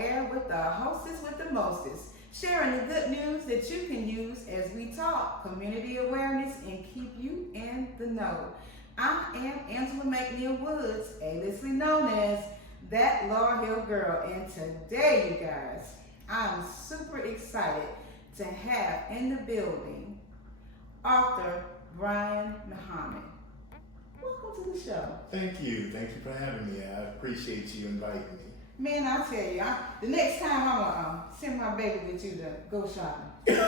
air with the hostess with the mostest, sharing the good news that you can use as we talk community awareness and keep you in the know. I am Angela McNeil Woods, aliasly known as That Laurel Hill Girl, and today, you guys, I'm super excited to have in the building author Brian Muhammad. Welcome to the show. Thank you. Thank you for having me. I appreciate you inviting me. Man, I tell you, the next time I'm gonna send my baby with you to go shopping.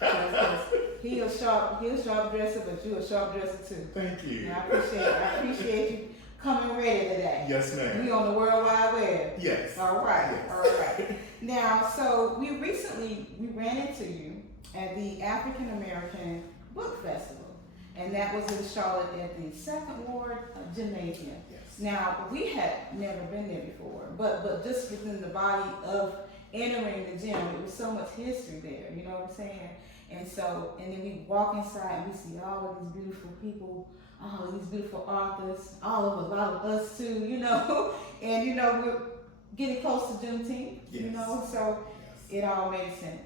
Cause he a sharp dresser, but you a sharp dresser too. Thank you. And I appreciate you coming ready today. Yes, ma'am. We on the World Wide Web. Yes. All right. Yes. All right. Now, so we ran into you at the African American Book Festival, and that was in Charlotte at the Second Ward Gymnasium. Yes. Now, we had never been there before, but just within the body of entering the gym, there was so much history there, you know what I'm saying? And then we walk inside and we see all of these beautiful people, all of these beautiful authors, a lot of us too, you know, and we're getting close to Juneteenth, yes. you know, so yes. it all made sense.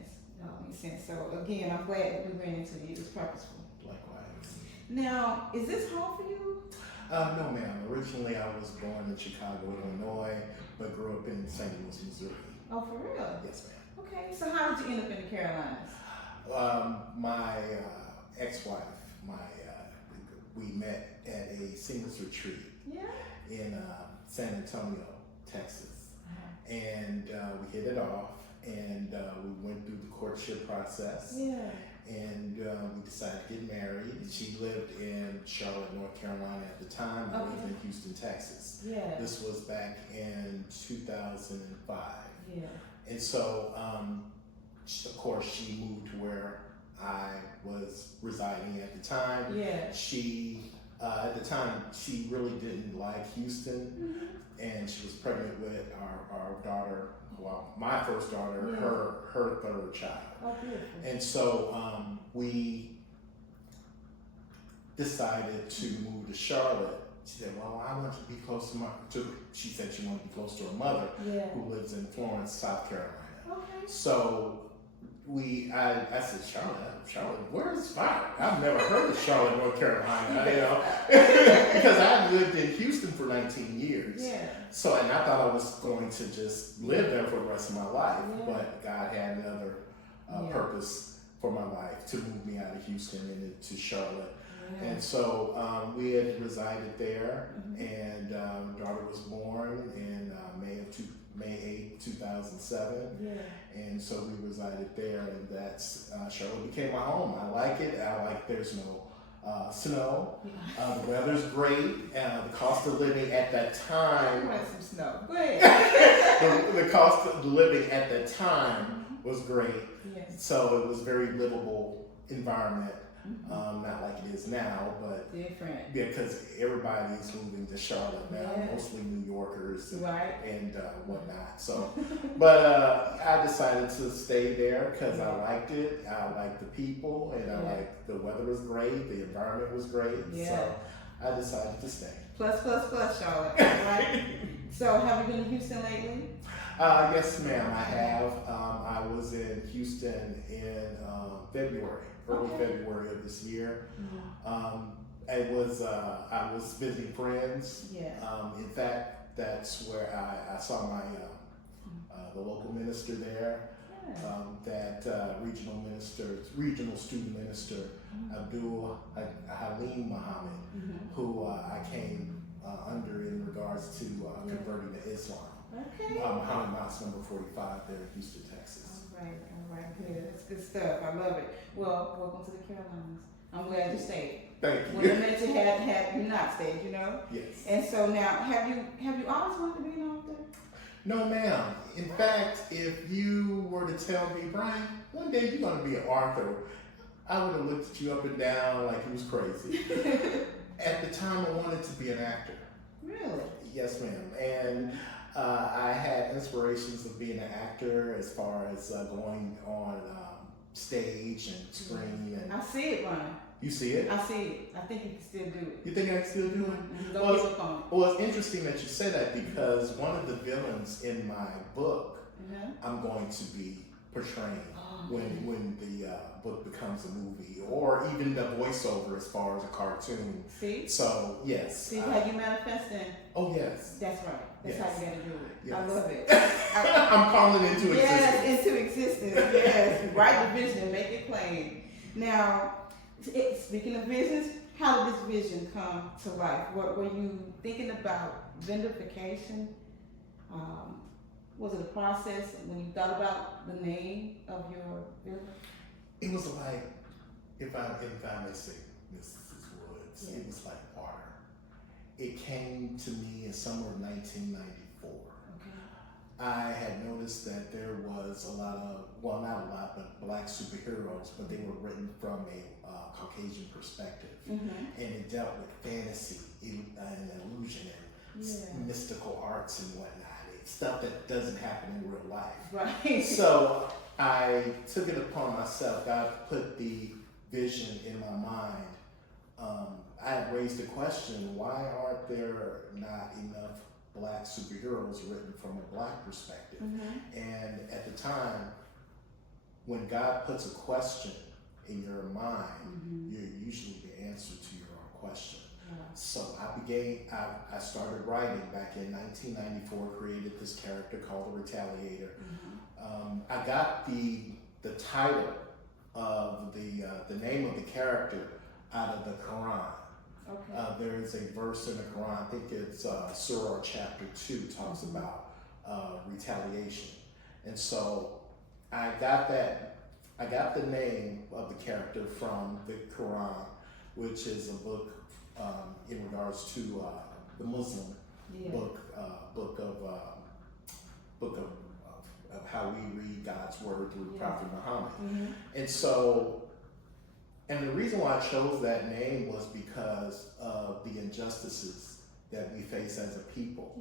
So again, I'm glad that we ran into you. It was purposeful. Likewise. Now, is this home for you? No, ma'am. Originally, I was born in Chicago, Illinois, but grew up in St. Louis, Missouri. Oh, for real? Yes, ma'am. Okay, so how did you end up in the Carolinas? My ex-wife, we met at a singles retreat in San Antonio, Texas, and we hit it off, and we went through the courtship process. Yeah. And we decided to get married. She lived in Charlotte, North Carolina at the time. I lived in Houston, Texas. Yeah. This was back in 2005. Yeah. And so, of course, she moved to where I was residing at the time. Yeah. She, at the time, she really didn't like Houston, and she was pregnant with our daughter. Well, my first daughter, her third child. Oh, beautiful. And so we decided to move to Charlotte. She said, well, I want to be close she said she wanted to be close to her mother, who lives in Florence, South Carolina. Okay. So I said, Charlotte, where's fire? I've never heard of Charlotte, North Carolina, you know, because I lived in Houston for 19 years. Yeah. So, and I thought I was going to just live there for the rest of my life, but God had another purpose for my life to move me out of Houston and into Charlotte. Yeah. And so we had resided there, and daughter was born in May 8, 2007. Yeah. And so we resided there, and that's Charlotte became my home. I like it. I like there's no snow. The weather's great. The cost of living at that time. I want some snow. Go ahead. the cost of living at that time was great. Yes. So it was a very livable environment. Not like it is now, but different. Because everybody's moving to Charlotte now, mostly New Yorkers and whatnot. So, but I decided to stay there because I liked it. I liked the people, and I liked the weather was great. The environment was great. Yeah. So I decided to stay. Plus, Charlotte. Right? So have you been to Houston lately? Yes, ma'am. I have. I was in Houston in early February of this year. It was I was visiting friends. Yeah. In fact, that's where I saw my the local minister there. That regional student minister, Abdul Halim Muhammad, who I came under in regards to converting to Islam. Okay. Muhammad Mosque number 45 there in Houston, Texas. All right, good. That's good stuff. I love it. Well, welcome to the Carolinas. I'm glad you stayed. Thank you. When I meant to had you not stayed, you know? Yes. And so now, have you always wanted to be an author? No, ma'am. In fact, if you were to tell me, Brian, one day you're going to be an author, I would have looked at you up and down like you was crazy. At the time, I wanted to be an actor. Really? Yes, ma'am. And I had inspirations of being an actor as far as going on stage and screen. And I see it, Brian. You see it? I see it. I think you can still do it. You think I can still do it? Don't give up on it. Well, it's interesting that you say that because one of the villains in my book I'm going to be portraying when the book becomes a movie, or even the voiceover as far as a cartoon. See? So, yes. See how you manifesting? Oh, yes. That's right. That's how you got to do it. Yes. I love it. I'm calling it into existence. Yes, into existence. Yes. Write the vision and make it plain. Now, speaking of visions, how did this vision come to life? What were you thinking about vendorification? Was it a process when you thought about the name of your business? It was like, if I may say, Mrs. Woods, it was like water. It came to me in summer of 1994. Okay. I had noticed that there was a lot of, well, not a lot, but black superheroes, but they were written from a Caucasian perspective. And it dealt with fantasy and illusion and mystical arts and whatnot. Stuff that doesn't happen in real life. Right. So I took it upon myself. God put the vision in my mind. I had raised the question, why aren't there not enough black superheroes written from a black perspective? And at the time, when God puts a question in your mind, you're usually the answer to your own question. So I started writing back in 1994, created this character called the Retaliator. I got the title of the name of the character out of the Quran. There is a verse in the Quran, I think it's Surah chapter 2, talks about retaliation. And so I got the name of the character from the Quran, which is a book in regards to the Muslim book of how we read God's word through the Prophet Muhammad. And so, and the reason why I chose that name was because of the injustices that we face as a people.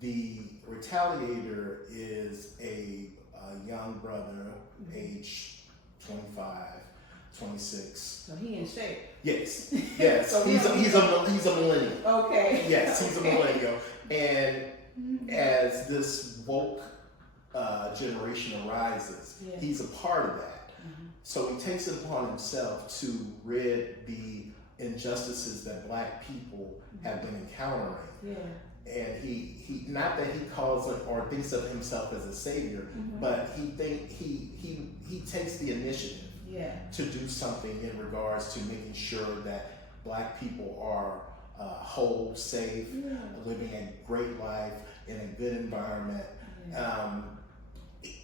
The Retaliator is a young brother, age 25, 26. So he in shape. Yes. So he's a millennial. Okay. Yes, he's a millennial. And as this woke generation arises, he's a part of that. So he takes it upon himself to rid the injustices that black people have been encountering. And he not that he calls it or thinks of himself as a savior, but he takes the initiative to do something in regards to making sure that black people are whole, safe, living a great life in a good environment.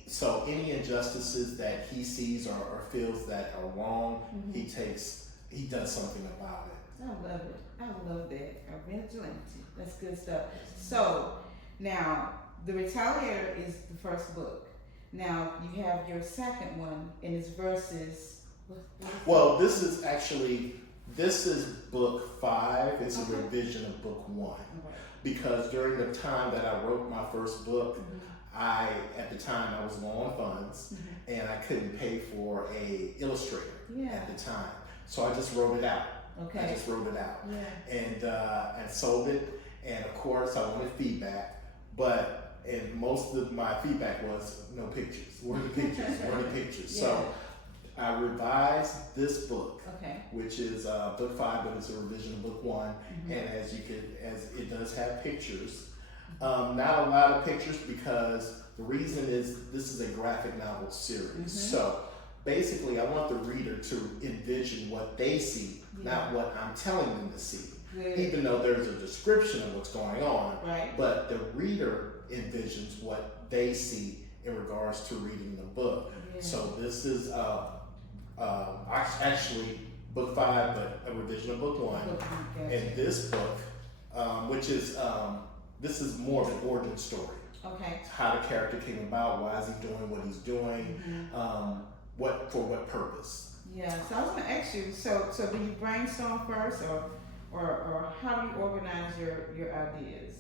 So any injustices that he sees or feels that are wrong, he does something about it. I love it. I love that. A vigilante. That's good stuff. So now the Retaliator is the first book. Now you have your second one, and it's verses. Well, this is book 5. It's a revision of book 1. Because during the time that I wrote my first book, at the time I was low on funds, and I couldn't pay for a illustrator at the time. So I just wrote it out. I just wrote it out. And sold it. And of course, I wanted feedback, and most of my feedback was no pictures. Where are the pictures? Where are the pictures? So I revised this book, which is book 5, but it's a revision of book 1. And as it does have pictures, not a lot of pictures because the reason is this is a graphic novel series. So basically, I want the reader to envision what they see, not what I'm telling them to see. Even though there's a description of what's going on, but the reader envisions what they see in regards to reading the book. So this is actually book 5, but a revision of book 1. And this book, which is this is more of an origin story. How the character came about, why is he doing what he's doing, for what purpose. So I was going to ask you. So do you brainstorm first, or how do you organize your ideas?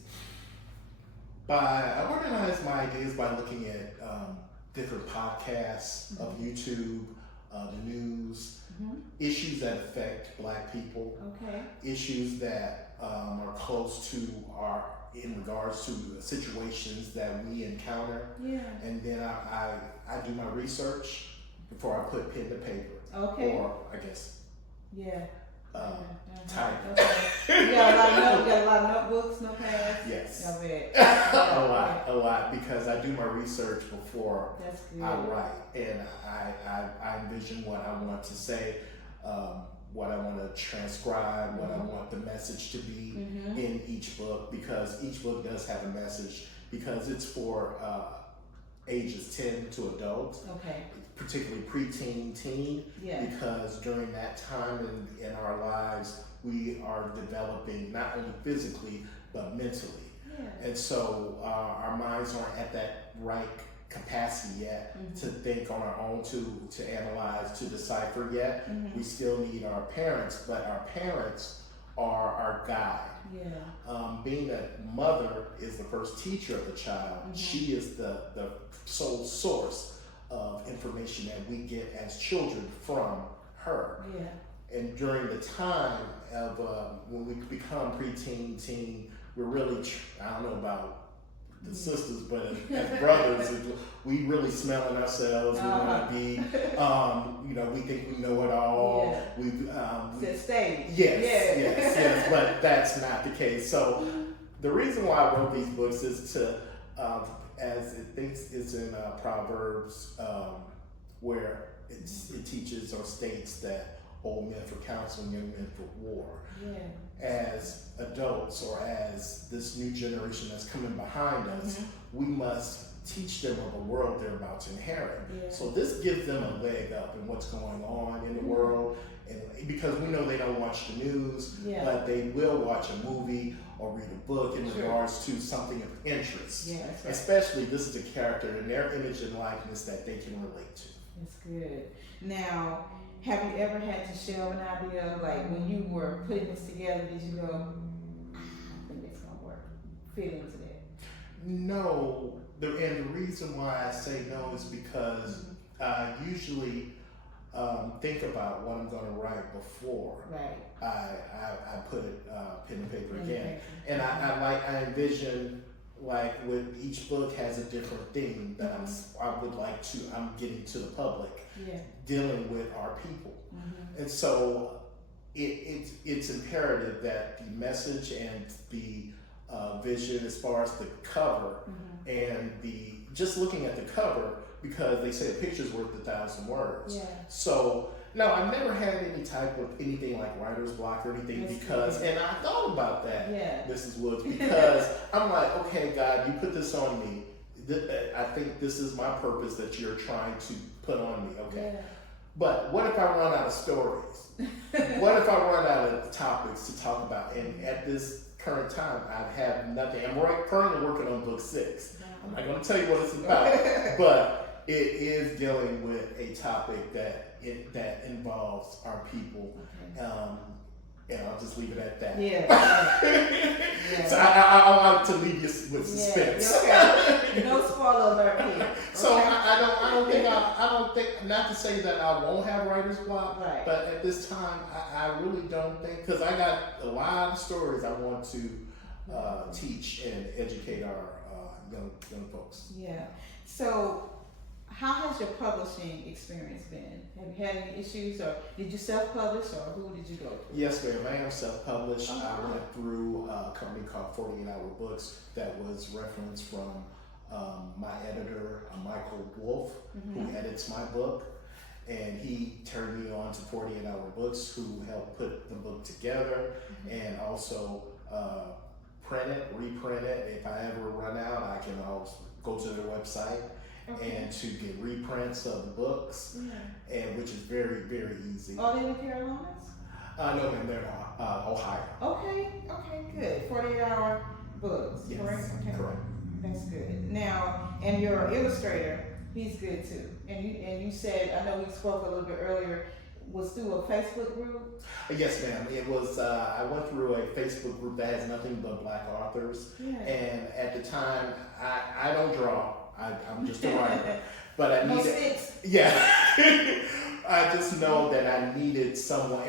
I organize my ideas by looking at different podcasts of YouTube, the news, issues that affect black people, issues that are close to our in regards to the situations that we encounter. Yeah. And then I do my research before I put pen to paper. Okay. Or I guess Yeah. type. Okay. You got a lot of notebooks, notepads? Yes. I bet. A lot, because I do my research before That's good. I write, and I envision what I want to say, what I want to transcribe, what I want the message to be in each book, because each book does have a message, because it's for ages 10 to adults. Okay. Particularly preteen, teen, because during that time in our lives, we are developing not only physically, but mentally. Yeah. And so our minds aren't at that right capacity yet to think on our own, to analyze, to decipher yet. We still need our parents, but our parents are our guide. Yeah. Being that mother is the first teacher of the child, she is the sole source of information that we get as children from her. Yeah. And during the time of when we become preteen, teen, we're really, I don't know about the sisters, but as brothers, we really smelling ourselves. We want to be, we think we know it all. Yeah. It's a stage. Yes, but that's not the case. So the reason why I wrote these books is to, as it thinks it's in Proverbs, where it teaches or states that old men for counsel and young men for war. Yeah. As adults, or as this new generation that's coming behind us, we must teach them of the world they're about to inherit. Yeah. So this gives them a leg up in what's going on in the world, and because we know they don't watch the news, but they will watch a movie or read a book in regards to something of interest. Yeah, that's right. Especially this is a character in their image and likeness that they can relate to. That's good. Now, have you ever had to share an idea, like when you were putting this together, did you go, I think it's gonna work, fit into that? No, and the reason why I say no is because I usually think about what I'm going to write before I put it pen and paper again. And I envision, like, with each book has a different theme that I'm getting to the public, dealing with our people. And so it's imperative that the message and the vision as far as the cover and just looking at the cover, because they say a picture's worth 1,000 words. Yeah. So no, I've never had anything like writer's block or anything, because, and I thought about that, Mrs. Woods, because I'm like, okay, God, you put this on me. I think this is my purpose that you're trying to put on me, okay? Yeah. But what if I run out of stories? What if I run out of topics to talk about? And at this current time, I have nothing. I'm currently working on book 6. I'm not going to tell you what it's about, but it is dealing with a topic that involves our people. And I'll just leave it at that. Yeah. So I like to leave you with suspense. No spoiler alert here. So I don't think, not to say that I won't have writer's block, but at this time I really don't think, because I got a lot of stories I want to teach and educate our young folks. Yeah. So how has your publishing experience been? Have you had any issues, or did you self-publish, or who did you go through? Yes, ma'am. I am self-published. I went through a company called 48 Hour Books that was referenced from my editor, Michael Wolf, who edits my book. And he turned me on to 48 Hour Books, who helped put the book together and also print it, reprint it. If I ever run out, I can always go to their website and to get reprints of the books, and which is very, very easy. Are they in the Carolinas? No, ma'am, they're in Ohio. Okay, good. 48 Hour Books, yes, correct? Okay. Correct. That's good. Now, and your illustrator, he's good too. And you said, I know we spoke a little bit earlier, was through a Facebook group? Yes, ma'am. It was, I went through a Facebook group that has nothing but Black authors. Yeah. And at the time, I don't draw. I'm just a writer. But I needed... I just know that I needed someone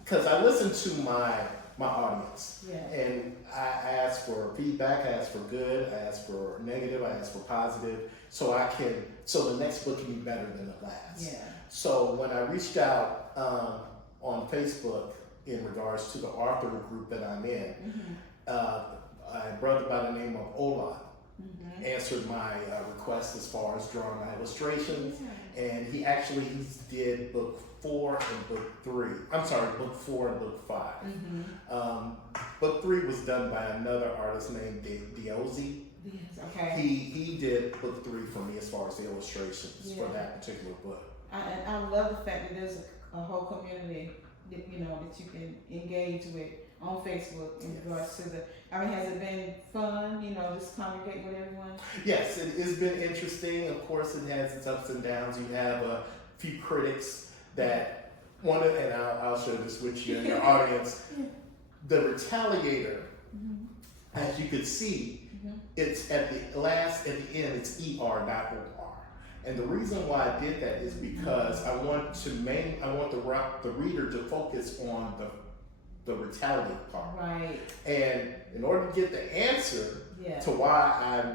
because I listened to my my audience. Yeah. And I ask for feedback, I ask for good, I ask for negative, I ask for positive, so the next book can be better than the last. Yeah. So when I reached out on Facebook in regards to the author group that I'm in, a brother by the name of Ola answered my request as far as drawing my illustrations, and he actually did book 4 and book 3. I'm sorry, book 4 and book 5. Book 3 was done by another artist named Diozzi. Yes, okay. He did book 3 for me as far as the illustrations for that particular book. I love the fact that there's a whole community that that you can engage with on Facebook in regards to has it been fun, just congregate with everyone? Yes, it's been interesting. Of course, it has its ups and downs. You have a few critics that want to, and I'll share this with you and your audience. The Retaliator, as you can see, it's at the end, it's ER, not OR. And the reason why I did that is because I want the reader to focus on the retaliate part. Right. And in order to get the answer to why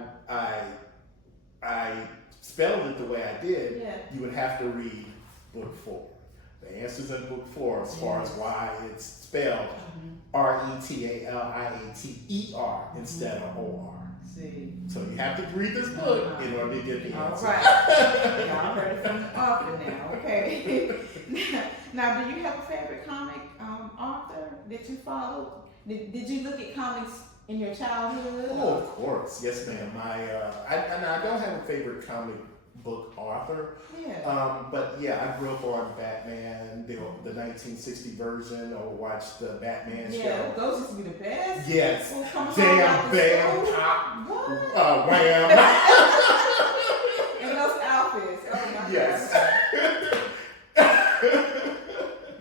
I spelled it the way I did, you would have to read book 4. The answer's in book 4 as far as why it's spelled Retaliater instead of OR. See. So you have to read this book in order to get the answer. All right. Y'all heard it from the author now. Okay. Now, do you have a favorite comic author that you follow? Did you look at comics in your childhood? Oh, of course. Yes, ma'am. I don't have a favorite comic book author. But I grew up on Batman, the 1960 version, or watched the Batman show. Yeah, those used to be the best. Yes. Damn, bam, pop, wham. And those outfits. Oh my God.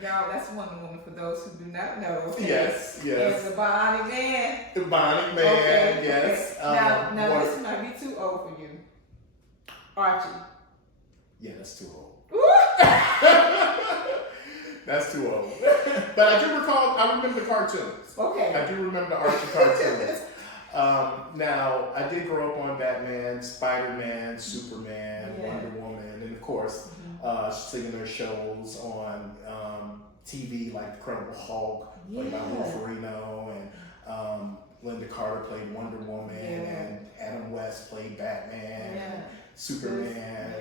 Y'all, that's Wonder Woman for those who do not know. Okay? Yes. And the Bionic Man. The Bionic Man, yes. Okay. Now this might be too old for you. Archie. Yeah, that's too old. That's too old. But I remember the cartoons. Okay. I do remember the Archie cartoons. Now, I did grow up on Batman, Spider-Man, Superman, Wonder Woman, and of course, seeing their shows on TV, like Incredible Hulk, played by Lou Ferrigno, and Linda Carter played Wonder Woman, and Adam West played Batman, Superman.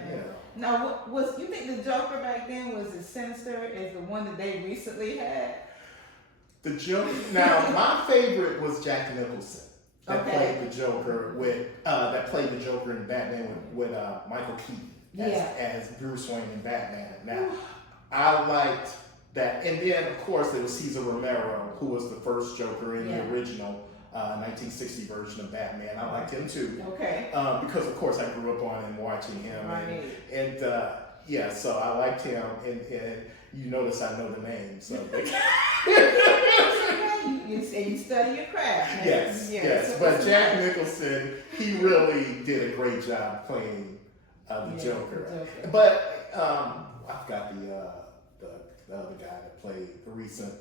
Now, you think the Joker back then was as sinister as the one that they recently had? The Joker. Now, my favorite was Jack Nicholson. That played the Joker in Batman with Michael Keaton as Bruce Wayne in Batman. Now, I liked that, and then of course there was Cesar Romero, who was the first Joker in the original 1960 version of Batman. I liked him too. Okay. Because of course I grew up on him, watching him, and so I liked him, and you notice I know the name, so. You study your craft. Yes. But Jack Nicholson, he really did a great job playing the Joker. But I forgot the other guy that played the recent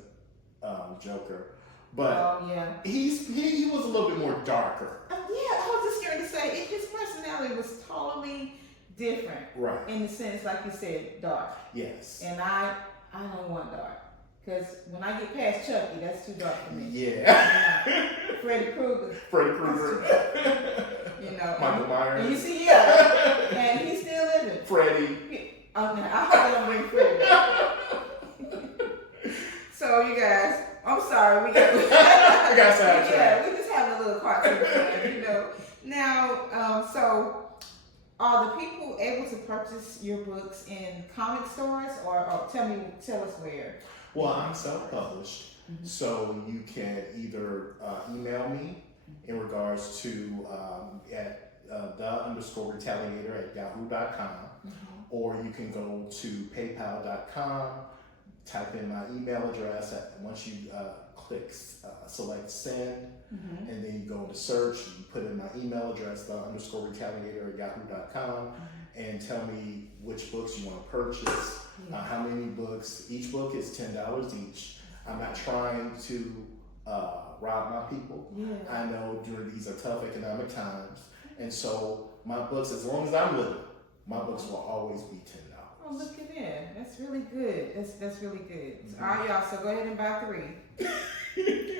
Joker. But he was a little bit more darker. I was just scared to say his personality was totally different. Right. In the sense, like you said, dark. Yes. And I don't want dark. Because when I get past Chucky, that's too dark for me. Yeah. Freddy Krueger. Michael Myers. And you see, and he's still living. Freddy. I hope I don't bring Freddy back. So, you guys, I'm sorry. We got sidetracked. We just have a little cartoon fun, Now, so are the people able to purchase your books in comic stores, or tell us where? Well, I'm self-published, so you can either email me in regards to at the_retaliator at yahoo.com, or you can go to paypal.com, type in my email address. Once you select send, and then you go to search, you put in my email address, the_retaliator at yahoo.com, and tell me which books you want to purchase, how many books. Each book is $10 each. I'm not trying to rob my people. Yeah. I know during these are tough economic times, and so my books, as long as I'm living, my books will always be $10. Oh, look at that. That's really good. That's really good. So, all right, y'all. So go ahead and buy 3.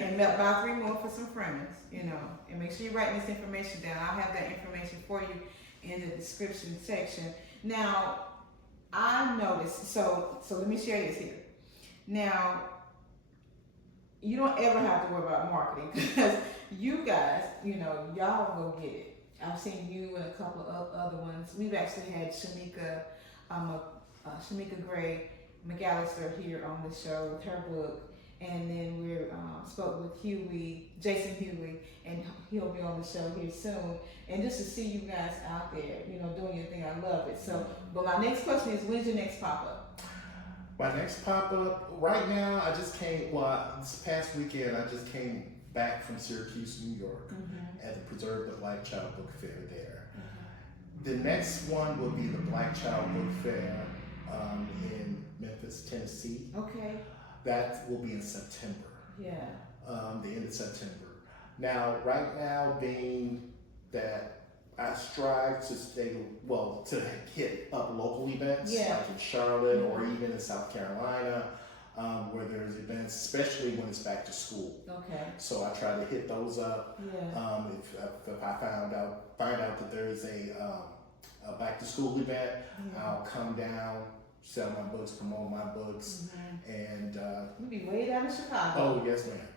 And buy 3 more for some friends, you know. And make sure you write this information down. I'll have that information for you in the description section. Now, I noticed, so let me share this here. Now, you don't ever have to worry about marketing because you guys, you know, y'all will get it. I've seen you and a couple of other ones. We've actually had Shamika Gray McAllister here on the show with her book. And then we spoke with Jason Huey, and he'll be on the show here soon. And just to see you guys out there, you know, doing your thing, I love it. So, but my next question is, when's your next pop-up? My next pop-up, right now, this past weekend, I just came back from Syracuse, New York, at the Preserve the Black Child Book Fair there. The next one will be the Black Child Book Fair in Memphis, Tennessee. Okay. That will be in September. Yeah. The end of September. Now, right now, being that I strive to to hit up local events, like in Charlotte or even in South Carolina, where there's events, especially when it's back to school. Okay. So I try to hit those up. Yeah. If I find out that there is a back to school event, I'll come down, sell my books, promote my books, and you'll be way down in Chicago. Oh yes, ma'am.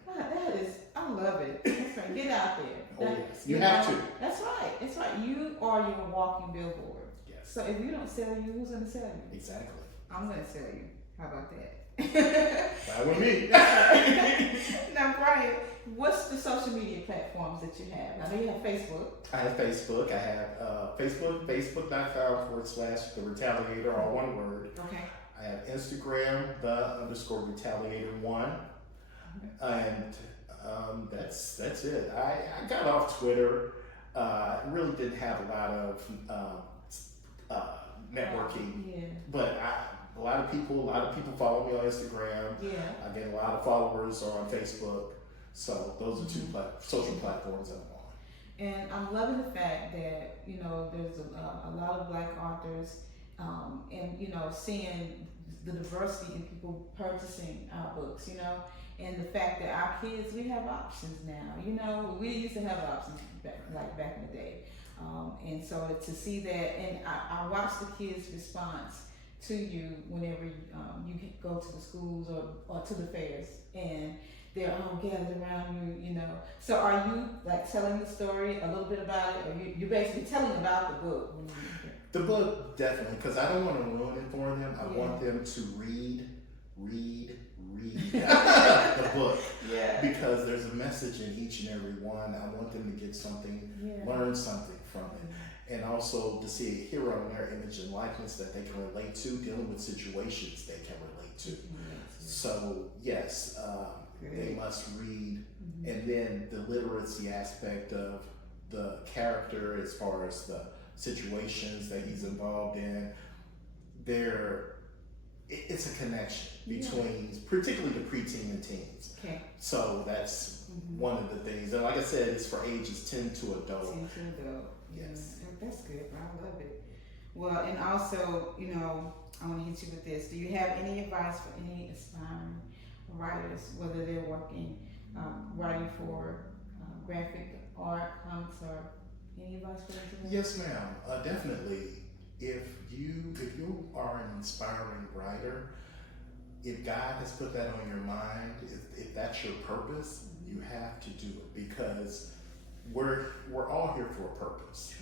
I love it. That's right. Get out there. Oh yes, you have to. That's right. It's right. You are your walking billboard. Yes. So if you don't sell you, who's gonna sell you? Exactly. I'm gonna sell you. How about that? That with me. Now, Brian, what's the social media platforms that you have? I know you have Facebook. I have Facebook. I have Facebook.com/The Retaliator, all one word. Okay. I have Instagram, _Retaliator1. And that's it. I got off Twitter. Really didn't have a lot of networking, but a lot of people follow me on Instagram. Yeah. I get a lot of followers on Facebook. So those are 2 social platforms I'm on. And I'm loving the fact that, you know, there's a lot of Black authors, and, you know, seeing the diversity in people purchasing our books, you know, and the fact that our kids, we have options now, you know, we used to have options back in the day. And so to see that, and I watch the kids' response to you whenever you go to the schools or to the fairs, and they're all gathered around you, you know. So are you like telling the story a little bit about it, or you're basically telling about the book? The book, definitely, because I don't want to ruin it for them. I want them to read the book. Yeah. Because there's a message in each and every one. I want them to get something, learn something from it. And also to see a hero in their image and likeness that they can relate to, dealing with situations they can relate to. So, yes, they must read. And then the literacy aspect of the character as far as the situations that he's involved in, it's a connection between particularly the preteen and teens. Okay. So that's one of the things. And like I said, it's for ages 10 to adult. 10 to adult. Yes. That's good. I love it. Well, and also, you know, I want to hit you with this. Do you have any advice for any aspiring writers, whether they're writing for graphic art, comics, or any advice for them? Yes, ma'am. Definitely. If you are an inspiring writer, if God has put that on your mind, if that's your purpose, you have to do it, because we're all here for a purpose.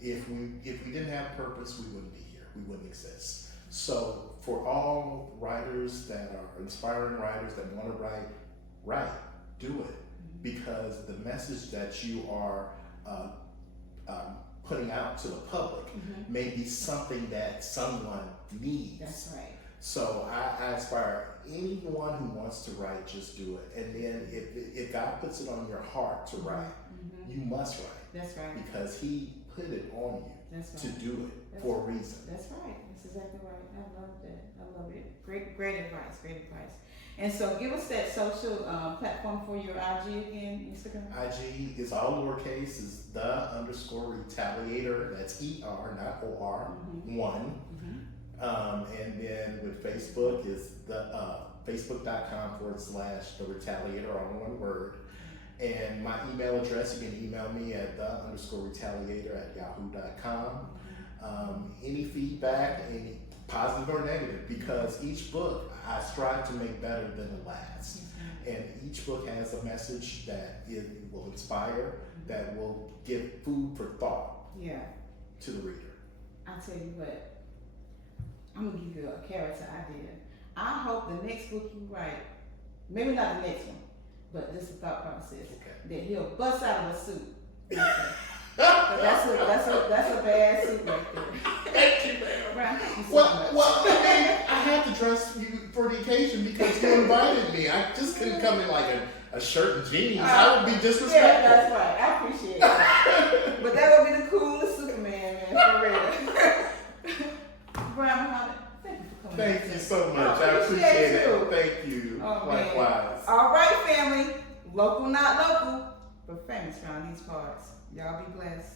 If we didn't have purpose, we wouldn't be here. We wouldn't exist. So for all writers that are inspiring writers that want to write, do it, because the message that you are putting out to the public may be something that someone needs. That's right. So I inspire anyone who wants to write, just do it. And then if God puts it on your heart to write, you must write. That's right. Because He put it on you to do it for a reason. That's right. That's exactly right. I love that. I love it. Great advice. Great advice. And so give us that social platform for your IG again, Instagram. IG is all lowercase, is _retaliator. That's ER, not OR, one. And then with Facebook is the facebook.com/the retaliator, all one word. And my email address, you can email me at the_retaliator@yahoo.com. Any feedback, any positive or negative, because each book I strive to make better than the last. And each book has a message that it will inspire, that will give food for thought to the reader. I tell you what, I'm gonna give you a character idea. I hope the next book you write, maybe not the next one, but just a thought process, that he'll bust out of a suit. That's a bad suit right there. Thank you, ma'am. Brian, thank you so Well, much. I mean, I had to dress you for the occasion because you invited me. I just couldn't come in like a shirt and jeans. I would be disrespectful. Yeah, that's right. I appreciate that. But that would be the coolest Superman, man, for real. Brian Muhammad, thank you for coming. Thank you so much. I appreciate it. Thank you. Likewise. All right, family. Local, not local, but famous around these parts. Y'all be blessed.